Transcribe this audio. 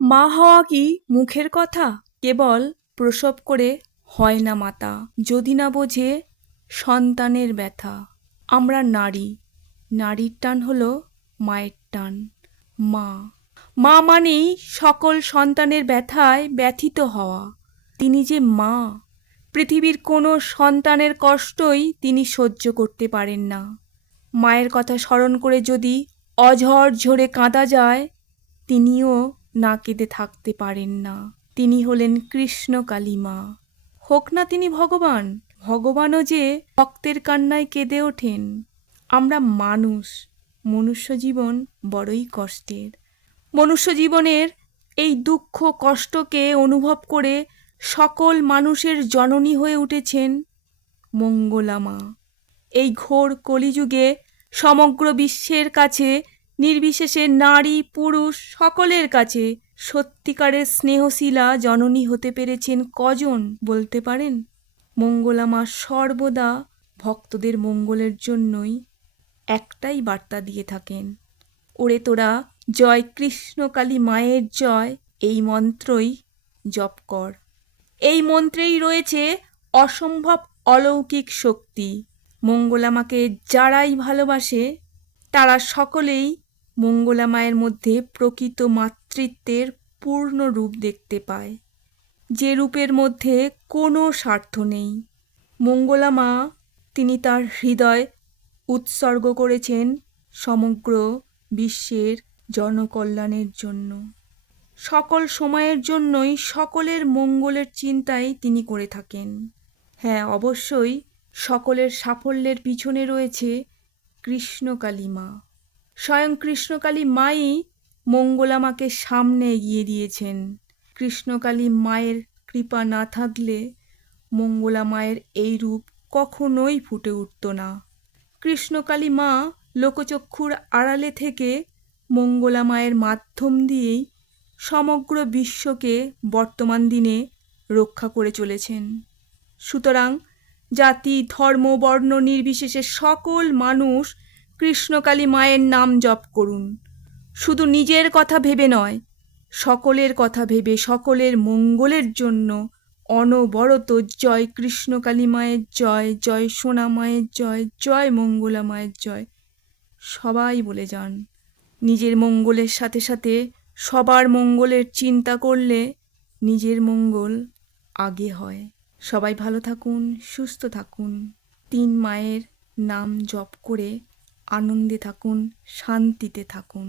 মা হওয়া কি মুখের কথা? কেবল প্রসব করে হয় না মাতা, যদি না বোঝে সন্তানের ব্যথা। আমরা নারী, নারীর টান হলো মায়ের টান। মা, মা মানেই সকল সন্তানের ব্যথায় ব্যথিত হওয়া। তিনি যে মা, পৃথিবীর কোনো সন্তানের কষ্টই তিনি সহ্য করতে পারেন না। মায়ের কথা স্মরণ করে যদি অঝর ঝরে কাঁদা যায়, তিনিও না কেঁদে থাকতে পারেন না। তিনি হলেন কৃষ্ণকালী মা। হোক না তিনি ভগবান, ভগবানও যে ভক্তের কান্নায় কেঁদে ওঠেন। আমরা মানুষ, মনুষ্য জীবন বড়ই কষ্টের। মনুষ্য জীবনের এই দুঃখ কষ্টকে অনুভব করে সকল মানুষের জননী হয়ে উঠেছেন মঙ্গলা মা। এই ঘোর কলিযুগে সমগ্র বিশ্বের কাছে, নির্বিশেষে নারী পুরুষ সকলের কাছে সত্যিকারের স্নেহশীলা জননী হতে পেরেছেন কজন বলতে পারেন? মঙ্গলা মা সর্বদা ভক্তদের মঙ্গলের জন্যই একটাই বার্তা দিয়ে থাকেন, ওরে তোরা জয় কৃষ্ণকালী মায়ের জয় এই মন্ত্রই জপ কর। এই মন্ত্রেই রয়েছে অসম্ভব অলৌকিক শক্তি। মঙ্গলা মাকে যারাই ভালোবাসে তারা সকলেই মঙ্গলা মায়ের মধ্যে প্রকৃত মাতৃত্বের পূর্ণ রূপ দেখতে পায়, যে রূপের মধ্যে কোনো স্বার্থ নেই। মঙ্গলা মা তিনি তার হৃদয় উৎসর্গ করেছেন সমগ্র বিশ্বের জনকল্যাণের জন্য। সকল সময়ের জন্যই সকলের মঙ্গলের চিন্তাই তিনি করে থাকেন। হ্যাঁ, অবশ্যই সকলের সাফল্যের পিছনে রয়েছে কৃষ্ণকালী মা। স্বয়ং কৃষ্ণকালী মাই মঙ্গলা মাকে সামনে এগিয়ে দিয়েছেন। কৃষ্ণকালী মায়ের কৃপা না থাকলে মঙ্গলা মায়ের এই রূপ কখনোই ফুটে উঠত না। কৃষ্ণকালী মা লোকচক্ষুর আড়ালে থেকে মঙ্গলা মায়ের মাধ্যম দিয়েই সমগ্র বিশ্বকে বর্তমান দিনে রক্ষা করে চলেছেন। সুতরাং জাতি ধর্ম বর্ণ নির্বিশেষে সকল মানুষ কৃষ্ণকালী মায়ের নাম জপ করুন। শুধু নিজের কথা ভেবে নয়, সকলের কথা ভেবে সকলের মঙ্গলের জন্য অনবরত জয় কৃষ্ণকালী মায়ের জয়, জয় সোনা মায়ের জয়, জয় মঙ্গলা মায়ের জয় সবাই বলে যান। নিজের মঙ্গলের সাথে সাথে সবার মঙ্গলের চিন্তা করলে নিজের মঙ্গল আগে হয়। সবাই ভালো থাকুন, সুস্থ থাকুন, তিন মায়ের নাম জপ করে আনন্দে থাকুন, শান্তিতে থাকুন।